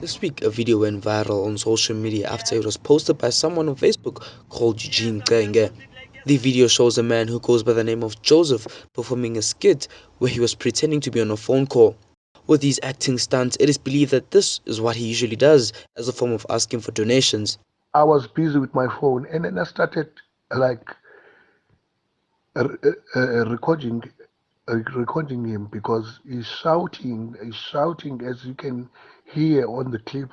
This week, a video went viral on social media after it was posted by someone on Facebook called Eugene Kenge. The video shows a man who goes by the name of Joseph performing a skit where he was pretending to be on a phone call. With these acting stunts, it is believed that this is what he usually does as a form of asking for donations. I was busy with my phone, and then I started like recording recording him because he's shouting as you can hear on the clip.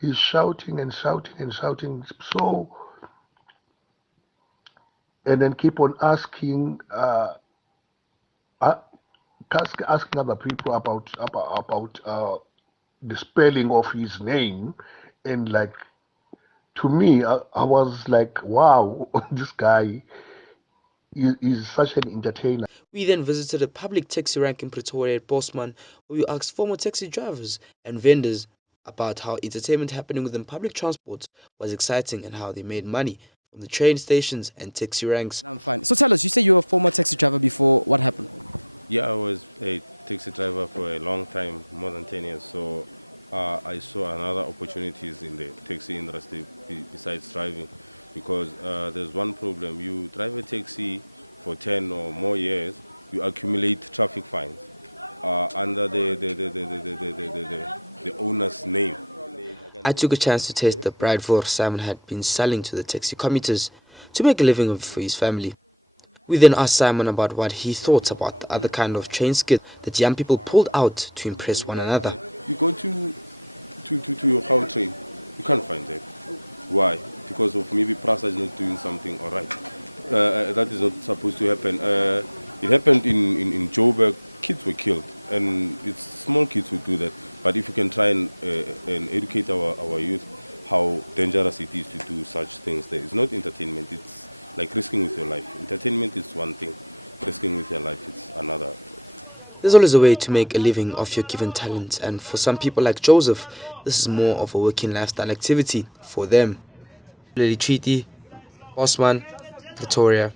He's shouting and shouting and shouting. So, and then keep on asking asking other people about the spelling of his name, and like to me, I was like, wow, this guy is such an entertainer. We then visited a public taxi rank in Pretoria at Bosman, where we asked former taxi drivers and vendors about how entertainment happening within public transport was exciting and how they made money from the train stations and taxi ranks. I'm fine. So tell us, you say you were a former taxi driver before. What happened? Yeah, I was a taxi driver for a long time, more than 10 years. So I saw another opportunities in the taxi industry besides driving, because there's one problem. You drive a taxi for 10 or more years, you accumulate traffic fines under the owner's name. I took a chance to taste the Bradford Simon had been selling to the taxi commuters to make a living for his family. We then asked Simon about what he thought about the other kind of train skit that young people pulled out to impress one another. You go to your house train, you can't find that. Why? Because of maybe Prasa is not doing something all right. That is not supposed to happen. It happened in Joburg. Kids were killed, and it's small kids who do that. But if you can try and educate our youth how dangerous it is to do such things, there is not entertainment. It's like risking with your life. Entertainment is one thing, risking with your life is another. There's always a way to make a living off your given talent, and for some people like Joseph, this is more of a working lifestyle activity for them. Lily Treaty, Bosman, Pretoria.